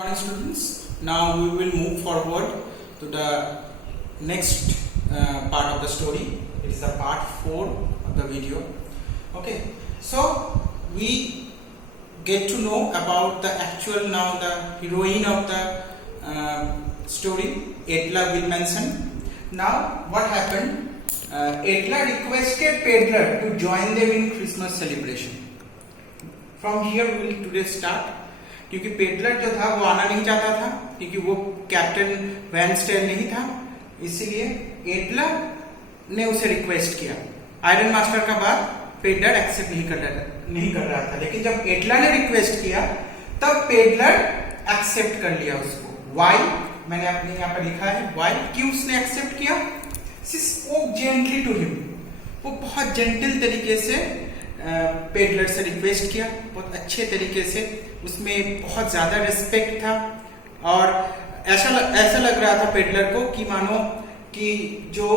Morning students, now we will move forward to the next part of the story. It is the part 4 of the video. Okay, so we get to know about the actual now the heroine of the story, Edla Wilmanson. Now what happened? Edla requested Peddler to join them in Christmas celebration. From here we will today start. क्योंकि peddler जो था वो आना नहीं चाहता था क्योंकि वो कैप्टन वैन स्टेल नहीं था, इसीलिए एडला ने उसे रिक्वेस्ट किया। आयरन मास्टर का बात पेडलर एक्सेप्ट नहीं कर रहा था, लेकिन जब एडला ने रिक्वेस्ट किया तब पेडलर एक्सेप्ट कर लिया उसको। वाई मैंने अपने यहाँ पर लिखा है, वाई क्यों उसने एक्सेप्ट किया? She spoke gently to him, वो बहुत जेंटल तरीके से पेडलर से रिक्वेस्ट किया, बहुत अच्छे तरीके से, उसमें बहुत ज्यादा रिस्पेक्ट था और ऐसा लग रहा था पेडलर को कि मानो कि जो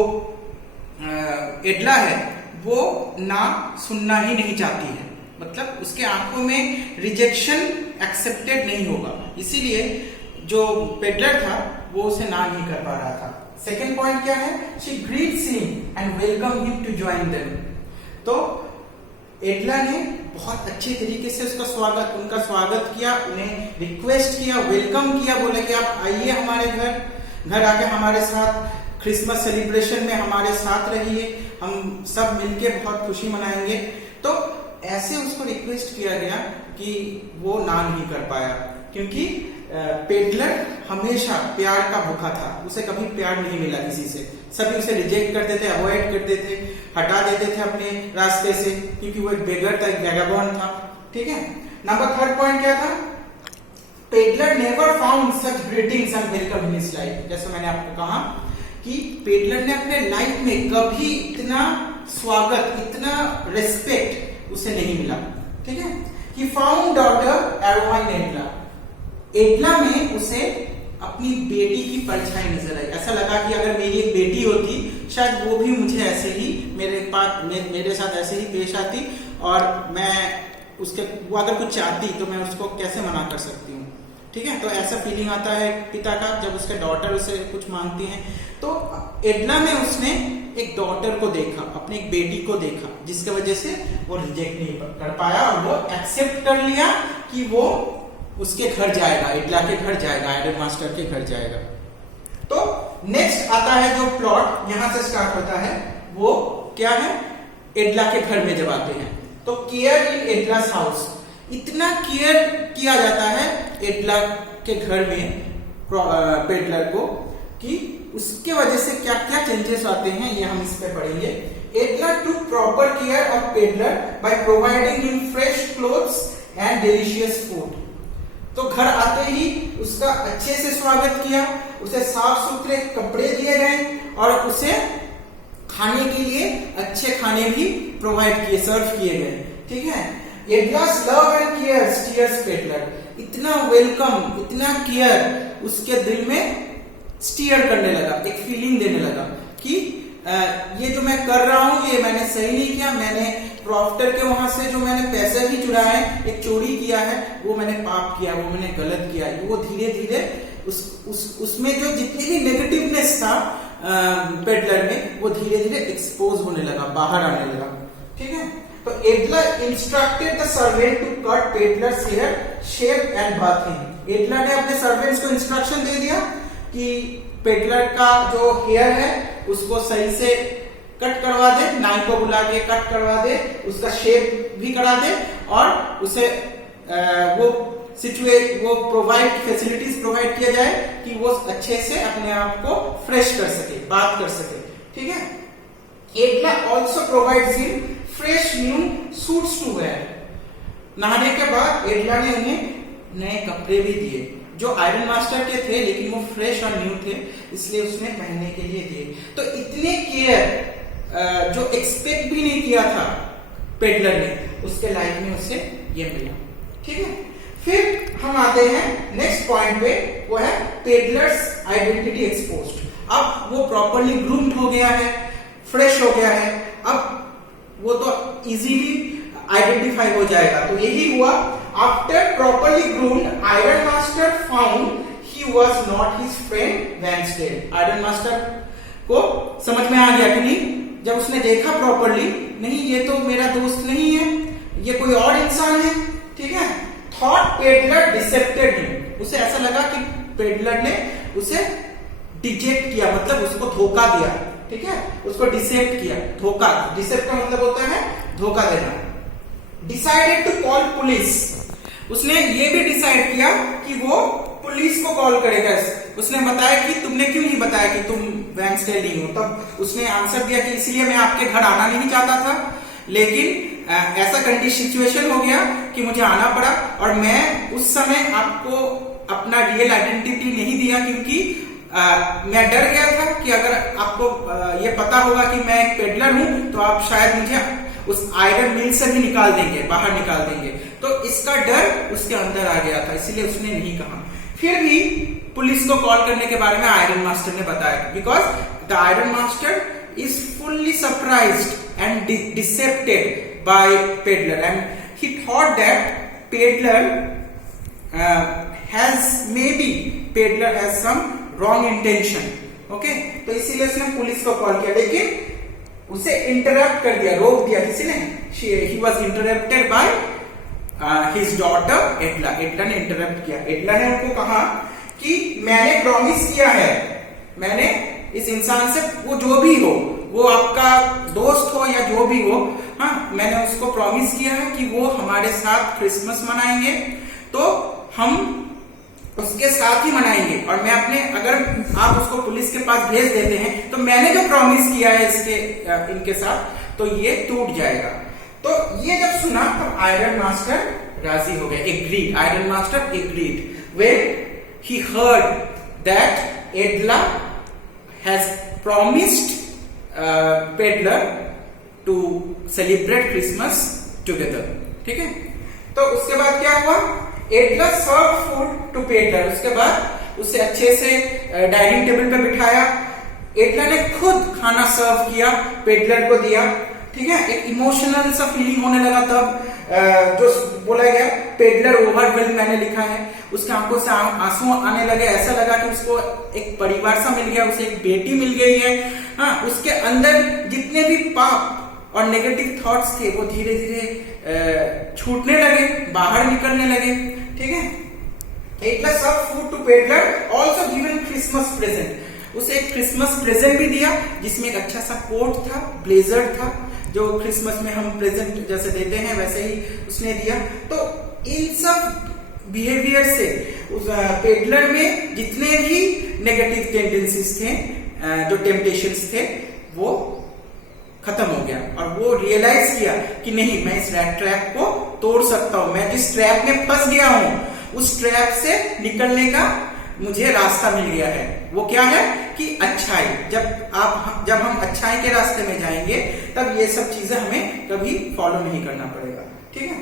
एडला है वो ना सुनना ही नहीं चाहती है, मतलब उसके आंखों में रिजेक्शन एक्सेप्टेड नहीं होगा, इसीलिए जो पेडलर था वो उसे ना नहीं कर पा रहा था। सेकेंड पॉइंट क्या है? She greets him and welcome him to join them. तो एडला ने बहुत अच्छे तरीके से उनका स्वागत किया, उन्हें रिक्वेस्ट किया, वेलकम किया, बोले कि आप आइए हमारे घर आके हमारे साथ क्रिसमस सेलिब्रेशन में हमारे साथ रहिए, हम सब मिलके बहुत खुशी मनाएंगे। तो ऐसे उसको रिक्वेस्ट किया गया कि वो ना नहीं कर पाया, क्योंकि पेडलर हमेशा प्यार का भूखा था, उसे कभी प्यार नहीं मिला किसी से, सभी उसे रिजेक्ट करते थे, अवॉइड करते थे, हटा देते थे अपने रास्ते से, क्योंकि वो एक बेगर था, एक वैगाबॉन्ड था। ठीक है। नंबर थर्ड पॉइंट क्या था? Peddler never found such greetings and welcome in his life. जैसे मैंने आपको कहा कि पेडलर ने अपने लाइफ में कभी इतना स्वागत, इतना रेस्पेक्ट उसे नहीं मिला। ठीक है। ही फाउंड डॉटर एरोमाइन एडला, एडला में उसे अपनी बेटी की परछाई नजर आई। ऐसा लगा कि अगर मेरी एक बेटी होती शायद वो भी मुझे ऐसे ही मेरे साथ ऐसे ही पेश आती और मैं वो अगर कुछ चाहती तो मैं उसको कैसे मना कर सकती हूँ। ठीक है। तो ऐसा फीलिंग आता है पिता का जब उसके डॉटर उसे कुछ मांगती हैं। तो एडला में उसने एक डॉटर को देखा, अपनी एक बेटी को देखा, जिसकी वजह से वो रिजेक्ट नहीं कर पाया और वो एक्सेप्ट कर लिया कि वो उसके घर जाएगा, एडला के घर जाएगा, आयरन मास्टर के घर जाएगा। तो नेक्स्ट आता है जो प्लॉट यहां से स्टार्ट होता है, वो क्या है? एडला के घर में जब आते हैं तो केयर इन एडलास हाउस, इतना केयर किया जाता है एडला के घर में पेडलर को कि उसके वजह से क्या क्या चेंजेस आते हैं ये हम इस पे पढ़ेंगे। Edla took proper care of peddler by providing him fresh clothes and delicious food. तो घर आते ही उसका अच्छे से स्वागत किया, उसे साफ सुथरे कपड़े दिए गए और उसे खाने के लिए अच्छे खाने भी प्रोवाइड किए, सर्व किए गए। ठीक है। Edla's love and care stirs peddler, इतना वेलकम, इतना केयर उसके दिल में स्टीयर करने लगा, एक फीलिंग देने लगा कि ये जो मैं कर रहा हूं ये मैंने सही नहीं किया, मैंने प्रॉफ्टर के वहां से जो मैंने पैसे भी चुराए, एक चोरी किया है, वो मैंने पाप किया, वो मैंने गलत किया। वो धीरे धीरे उसमें जो जितनी भी नेगेटिवनेस था पेडलर में, वो धीरे धीरे एक्सपोज होने लगा, बाहर आने लगा। ठीक है। तो Edla instructed the servant to cut peddler's hair, shave and bath him. Edla ने अपने सर्वेंट्स को इंस्ट्रक्शन दे दिया कि पेडलर का जो हेयर है उसको सही से कट करवा दे, नाई को बुला के कट करवा दे, उसका शेप भी करा दे और उसे वो फैसिलिटीज प्रोवाइड किया जाए कि वो अच्छे से अपने आप को फ्रेश कर सके, बात कर सके। ठीक है। Edla also provides him fresh new suits to wear. नहाने के बाद एडला ने उन्हें नए कपड़े भी दिए जो आयरन मास्टर के थे, लेकिन वो फ्रेश और न्यू थे, इसलिए उसने पहनने के लिए दिए। तो इतने केयर जो एक्सपेक्ट भी नहीं किया था पेडलर ने, उसके लाइफ में उसे ये मिला। ठीक है। फिर हम आते हैं नेक्स्ट पॉइंट पे, वो है पेडलर्स आइडेंटिटी एक्सपोज्ड। अब वो प्रॉपरली ग्रूम्ड हो गया है, फ्रेश हो गया है, अब वो तो इजीली आइडेंटिफाई हो जाएगा। तो यही हुआ after properly groomed iron master found he was not his friend Wensdale. Iron master को समझ में आ गया कि नहीं, जब उसने देखा प्रॉपरली, नहीं ये तो मेरा दोस्त नहीं है, ये कोई और इंसान है, ठीक है। थॉट पेडलर डिसेप्टेड हिम, उसे ऐसा लगा कि पेडलर ने उसे डिजेक्ट किया, मतलब उसको धोखा दिया, ठीक है, उसको डिसेप्ट किया। धोखा, डिसेप्ट का मतलब होता है धोखा देना। डिसाइडेड टू कॉल पुलिस, उसने ये भी डिसाइड किया कि वो पुलिस को कॉल करेगा। उसने बताया कि तुमने क्यों नहीं बताया कि तुम वेंसडेल नहीं हो, तब उसने आंसर दिया कि इसलिए मैं आपके घर आना नहीं चाहता था, लेकिन ऐसा कंडीशन सिचुएशन हो गया कि मुझे आना पड़ा, और मैं उस समय आपको अपना रियल आइडेंटिटी नहीं दिया क्योंकि मैं डर गया था कि अगर आपको ये पता होगा कि मैं एक पेडलर हूं तो आप शायद मुझे उस आयरन मिल से भी निकाल देंगे, बाहर निकाल देंगे। तो इसका डर उसके अंदर आ गया था, इसलिए उसने नहीं कहा। फिर भी पुलिस को कॉल करने के बारे में आयरन मास्टर ने बताया, because the iron master is fully surprised and deceived by peddler and he thought that peddler peddler has some wrong intention. Okay, तो इसीलिए उसने पुलिस को कॉल किया, लेकिन उसे इंटरप्ट कर दिया, रोक दिया किसी ने। He was interrupted by his daughter Edla. Edla ने इंटरप्ट किया। एडला ने उनको कहा कि मैंने प्रॉमिस किया है, मैंने इस इंसान से, वो जो भी हो, वो आपका दोस्त हो या जो भी हो, हाँ, मैंने उसको प्रॉमिस किया है कि वो हमारे साथ क्रिसमस मनाएंगे, तो हम उसके साथ ही मनाएंगे। और मैं अपने, अगर आप उसको पुलिस के पास भेज देते हैं तो मैंने जो प्रॉमिस किया है इनके साथ, तो ये टूट जाएगा। तो ये जब सुना तो आयरन मास्टर राजी हो गए, agreed. Iron master agreed when he heard that Edla has promised Peddler to celebrate Christmas together, ठीक है। तो उसके बाद क्या हुआ, एडला सर्व फूड टू पेडलर। उसके बाद उसे अच्छे से डाइनिंग टेबल पे बिठाया, एडला ने खुद खाना सर्व किया, पेडलर को दिया, ठीक है। एक इमोशनल सा फीलिंग होने लगा तब, जो बोला गया पेडलर ओवरवेल्म, मैंने लिखा है, उसके आंखों से आंसू आने लगे। ऐसा लगा कि उसको एक परिवार सा मिल गया, उसे एक बेटी मिल गई है। हाँ, उसके अंदर जितने भी पाप और नेगेटिव थॉट्स थे वो धीरे धीरे छूटने लगे, बाहर निकलने लगे, ठीक है। Edla serve food to peddler, also given Christmas present. उसे एक क्रिसमस प्रेजेंट भी दिया जिसमें एक अच्छा सा कोट था, ब्लेजर था, जो क्रिसमस में हम प्रेजेंट जैसे देते हैं वैसे ही उसने दिया। तो इन सब बिहेवियर से उस पेडलर में जितने भी नेगेटिव टेंडेंसीज थे, जो टेम्पटेशंस थे, वो खत्म हो गया। और वो रियलाइज किया कि नहीं, मैं इस ट्रैप को तोड़ सकता हूं, मैं जिस ट्रैप में फंस गया हूं उस ट्रैप से निकलने का मुझे रास्ता मिल गया है। वो क्या है कि अच्छाई। जब हम अच्छाई के रास्ते में जाएंगे तब ये सब चीजें हमें कभी फॉलो नहीं करना पड़ेगा, ठीक है।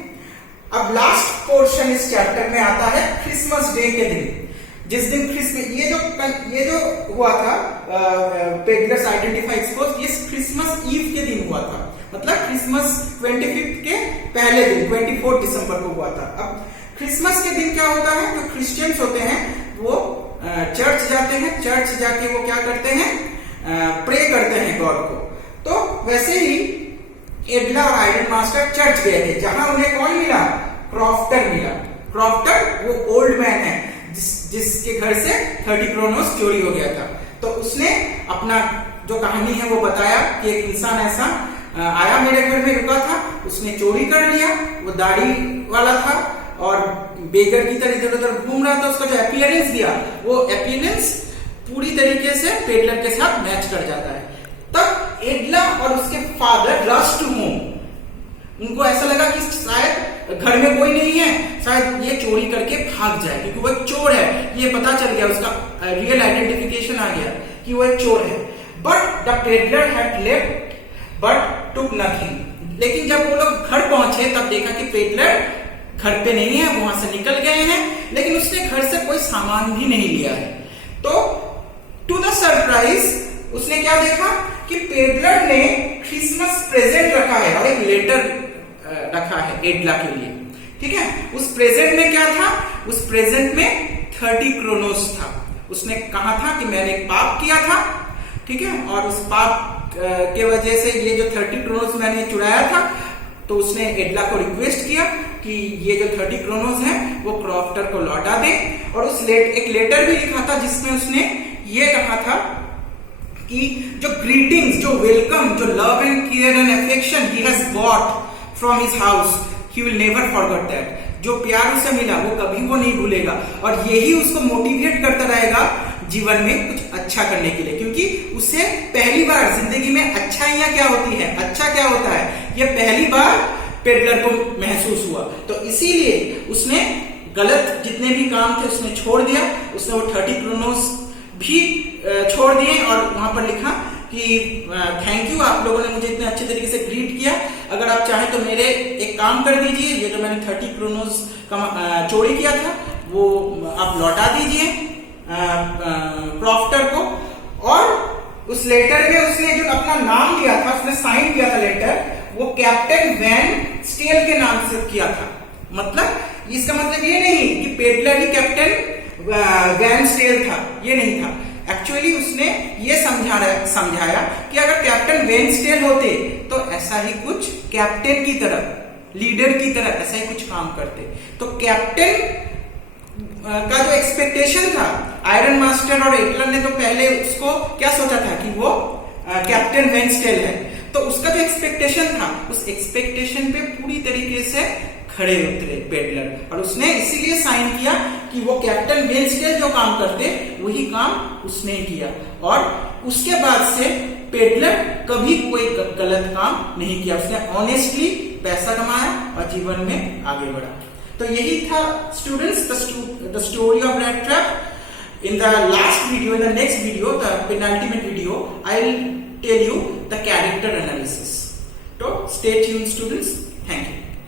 अब लास्ट पोर्शन इस चैप्टर में आता है क्रिसमस डे के दिन, जिस दिन क्रिसमस, ये जो हुआ था पेडलर्स आइडेंटिफाई एक्सपोज, ये क्रिसमस ईव के दिन हुआ था, मतलब क्रिसमस 25 के पहले दिन 24 दिसंबर को हुआ था। अब क्रिसमस के दिन क्या होता है, जो क्रिश्चियंस होते हैं वो चर्च जाते हैं, चर्च जाके वो क्या करते हैं, प्रे करते हैं गॉड को। तो वैसे ही एडला और आयरन मास्टर चर्च गए थे, जहां उन्हें कौन मिला, क्रॉफ्टर मिला। क्रॉफ्टर वो ओल्ड मैन है जिसके घर से 30 क्रोनोस चोरी हो गया था। तो उसने अपना जो कहानी है वो बताया कि एक इंसान ऐसा आया मेरे घर में, रुका था, उसने चोरी कर लिया, वो दाढ़ी वाला था और बेगर की तरह इधर उधर घूम रहा था। उसका जो अपीयरेंस दिया, वो अपीयरेंस पूरी तरीके से पेडलर के साथ मैच कर जाता है। तब एडला और उसके फादर रश टू होम, उनको ऐसा लगा कि शायद घर में कोई नहीं है, शायद ये चोरी करके भाग जाए, क्योंकि वो एक चोर है, ये पता चल गया, उसका रियल आइडेंटिफिकेशन आ गया कि वो एक चोर है। But the peddler had left but took nothing. लेकिन जब वो लोग घर पहुंचे तब देखा कि पेडलर घर पे नहीं है, वहां से निकल गए हैं, लेकिन उसने घर से कोई सामान भी नहीं लिया है। तो टू द सरप्राइज उसने क्या देखा कि पेडलर ने क्रिसमस प्रेजेंट रखा है और एक लेटर रखा है एडला के लिए, ठीक है। उस प्रेजेंट में क्या था, उस प्रेजेंट में 30 क्रोनोस था। उसने कहा था कि मैंने एक पाप किया था, ठीक है, और उस पाप के वजह से ये जो 30 क्रोनोस मैंने चुराया था, तो उसने एडला को रिक्वेस्ट किया कि ये जो 30 क्रोनोस है वो क्रॉफ्टर को लौटा दे। और उस एक लेटर भी लिखा था जिसमें उसने ये कहा था कि जो ग्रीटिंग्स, जो वेलकम, जो love and care and affection he has got from his house, he will never forget that. जो प्यार उसे मिला वो कभी वो नहीं भूलेगा, और यही उसको मोटिवेट करता रहेगा जीवन में कुछ अच्छा करने के लिए, क्योंकि उसे पहली बार जिंदगी में अच्छाइयां क्या होती है, अच्छा क्या होता है, ये पहली बार पेडलर को महसूस हुआ। तो इसीलिए उसने गलत जितने भी काम थे उसने छोड़ दिया। उसने वो 30 क्रोनोस भी छोड़ दिए और वहां पर लिखा कि थैंक यू, आप लोगों ने मुझे इतने अच्छे तरीके से ग्रीट किया। अगर आप चाहें तो मेरे एक काम कर दीजिए, ये जो मैंने 30 क्रोनोस का चोरी किया था वो आप लौटा दीजिए क्रॉफ्टर को। और उस लेटर में उसने जो अपना नाम लिया था, उसने साइन किया था लेटर, वो कैप्टन वैन स्टेल के नाम से किया था। मतलब इसका मतलब ये नहीं कि पेडलर ही कैप्टन वैन स्टेल था, ये नहीं था। एक्चुअली उसने ये समझाया कि अगर कैप्टन वैन स्टेल होते तो ऐसा ही कुछ कैप्टन की तरह, लीडर की तरह ऐसा ही कुछ काम करते। तो कैप्टन का जो एक्सपेक्टेशन था, आयरन मास्टर और एटलर ने तो पहले उसको क्या सोचा था कि वो कैप्टन वैन स्टेल है, तो उसका जो एक्सपेक्टेशन था उस एक्सपेक्टेशन पे पूरी तरीके से खड़े उतरे पेडलर, और उसने इसीलिए साइन किया कि वो कैप्टन वैन स्टेल जो काम करते वही काम उसने किया। और उसके बाद से पेडलर कभी कोई गलत काम नहीं किया, उसने ऑनेस्टली पैसा कमाया और जीवन में आगे बढ़ा। तो यही था students the story of rat trap. In the last video, in the next video, the penultimate video, I will tell you the character analysis. So stay tuned students.